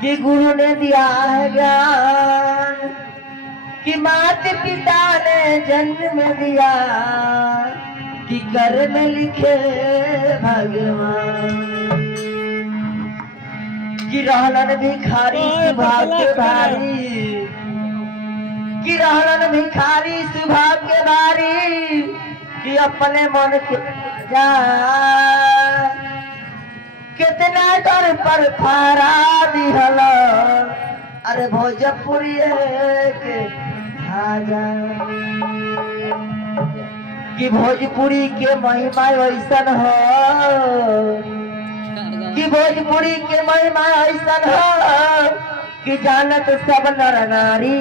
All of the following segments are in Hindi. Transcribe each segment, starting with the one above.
कि गुरु ने दिया है ज्ञान, कि माता पिता ने जन्म दिया, कि कर्म लिखे भगवान। कि रहलन भिखारी स्वभाव के भारी, कि रहलन भिखारी स्वभाव के भारी, कि अपने मन के जा कितना कर पर फारा दिहल। अरे भोजपुरी के भाजा, कि भोजपुरी के महिमा ऐसन हो, कि भोजपुरी के महिमा ऐसन हो, कि जानत सब नर नारी,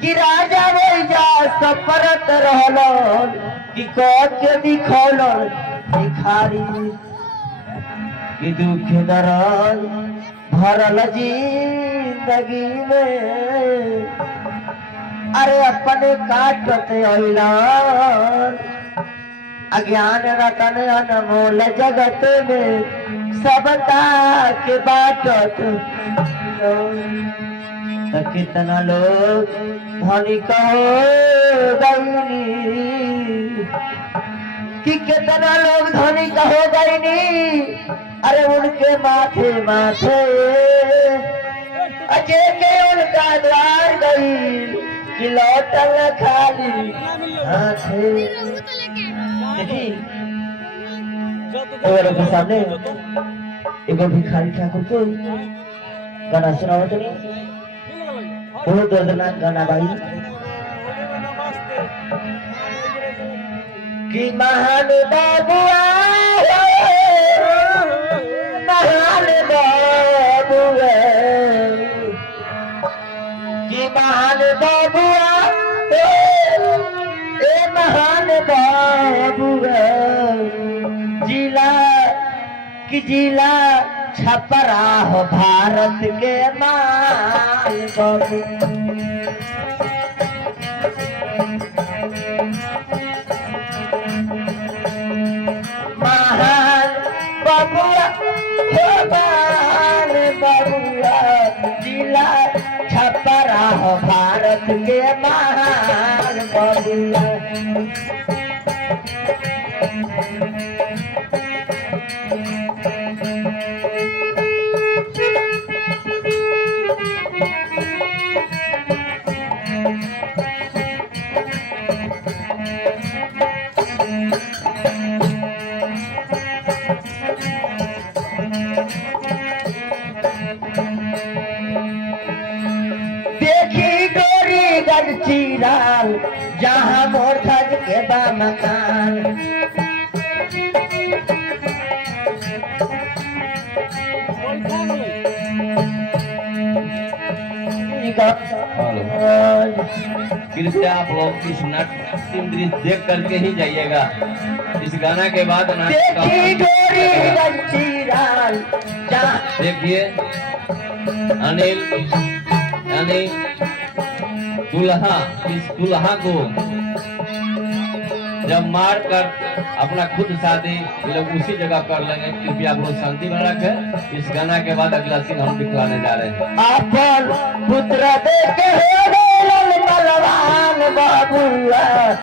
कि राजा जा सपरत रहलो, कि कौन के दिखौलो भिखारी, कि दुख दर्द भरल जिंदगी में। अरे अपने काटत ऐलान, अज्ञान रतन अनमोल जगत में सबका के बाटत। तो कितना लोग धनिक हो गईनी, कि कितना लोग धनिक हो गईनी। अरे उनके माथे माथे अजय के उनका द्वार गई, कि लौटल खाली हाथे। देखिए के सामने एगो भिखारी ठाकुर को गाना सुनाओ तो नहीं, बहुत दर्दनाक गाना भाई। कि महान बाबुआ महान बाबुआ, कि महान बाबुआ ए महान बाबुआ, जिला कि जिला छपरा हो भारत के मान बाबू। महान बबुआ महान बबुआ, जिला छपरा हो भारत के महान बबुआ। देखी डोरी गज चीराल, जहाँ मोर धज के बा मकान। कृपया आप लोग इस नाट्य दृश्य देख करके ही जाइएगा। इस गाना के बाद देखिए अनिल यानी दुल्हा, इस दुल्हा को जब मार कर अपना खुद शादी लोग उसी जगह कर लेंगे। कृपया आप लोग शांति बना रखें। इस गाना के बाद अगला सीन हम दिखलाने जा रहे हैं। अपन पुत्र देखे बलवान बाबुआ,